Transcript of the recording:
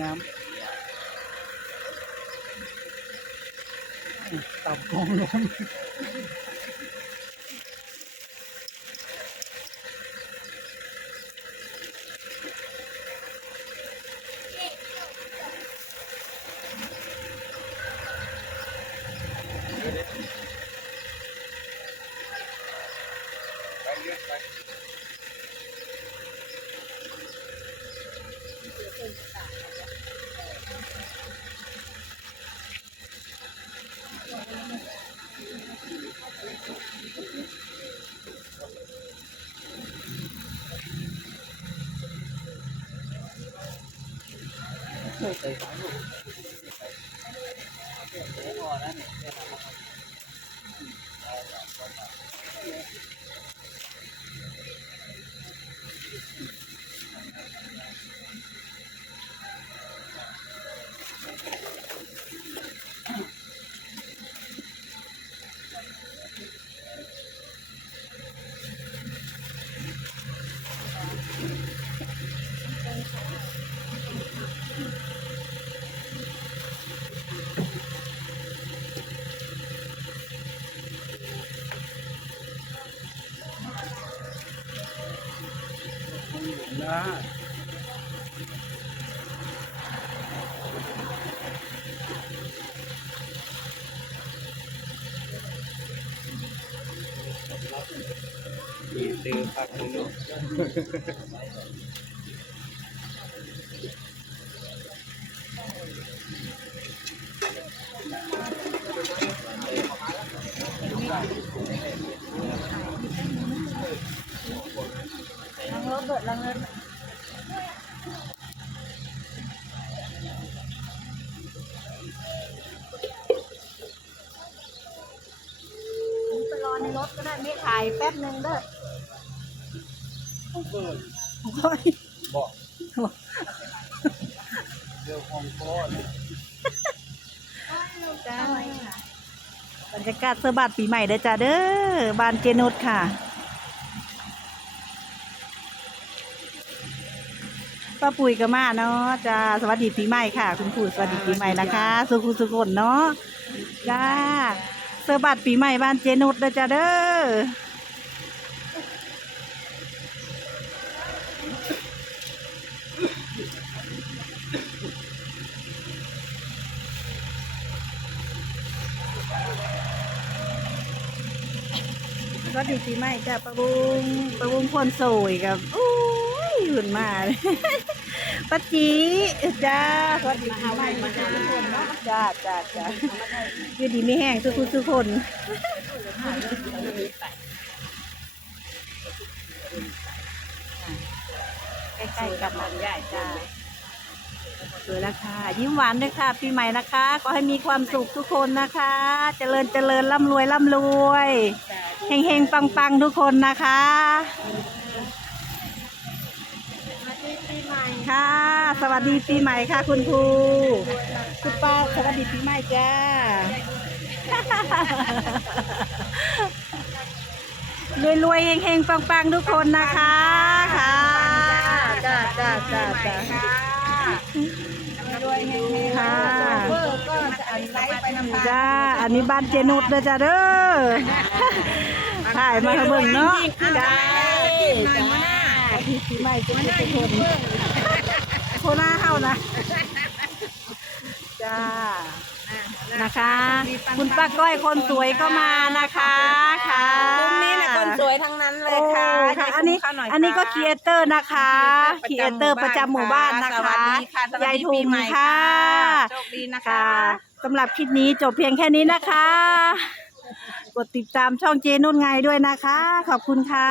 น้ำตับกองลม でもあれね。 นะมีซื้ ก็ได้ไม่ถ่ายแป๊บหนึ่งเด้อเปิดโอ้ยบอกเดี๋ยวของก้อนจ้าบรรยากาศเสื้อบัตรปีใหม่เด้อจ้าเด้อบานเจนุสค่ะ ป้าปุ๋ยก็มาเนาะจ้าสวัสดีปีใหม่ค่ะ คุณปู่สวัสดีปีใหม่นะคะ สุขุสุขนเนาะจ้า เสื้อบัตรปีใหม่บ้านเจนุสเด้อจ้าเด้อสวัสดีปีใหม่จ้าป้าบุงป้าบุงคนสวยกับอุ้ยหุ่นมาเลย ป้าจีจ้าสวัสดีปีใหม่ทุกคนเนาะจ้าจ้าจ้าอยู่ดีไม่แห้งทุกคนทุกคนใกล้ๆกับมันใหญ่จ้าสวยแล้วค่ะยิ้มหวานด้วยค่ะ ปีใหม่นะคะ ก็ให้มีความสุขทุกคนนะคะ เจริญเจริญร่ำรวยร่ำรวยเฮงเฮงปังปังๆทุกคนนะคะ ค่ะ สวัสดีปีใหม่ค่ะ คุณครูคุณป้าสวัสดีปีใหม่จ้า รวยๆเฮงๆปังๆ ทุกคนนะคะ ค่ะ จ้าจ้าจ้าจ้า รวยเฮงๆค่ะ เวอร์ก็จะอันไลฟ์ไปนำตาจ้า อันนี้บ้านเจนุดเด้อจ้าเด้อถ่ายมาให้เบิ่งเนาะ จ้าจ้า พี่ปีใหม่จะเป็นคนโคหน้าเฮานะจ้านะคะ คุณป้าก้อยคนสวยก็มานะคะค่ะตรงนี้นะคนสวยทั้งนั้นเลยค่ะโอ้ค่ะอันนี้อันนี้ก็ครีเอเตอร์นะคะครีเอเตอร์ประจำหมู่บ้านนะสวัคะสดีค่ะสวัสยายดีทุปีงใหม่ค่ะโชคดีนะคะค่ะสำหรับคลิปนี้จบเพียงแค่นี้นะคะ กดติดตามช่องเจนุ่นไงด้วยนะคะ ขอบคุณค่ะ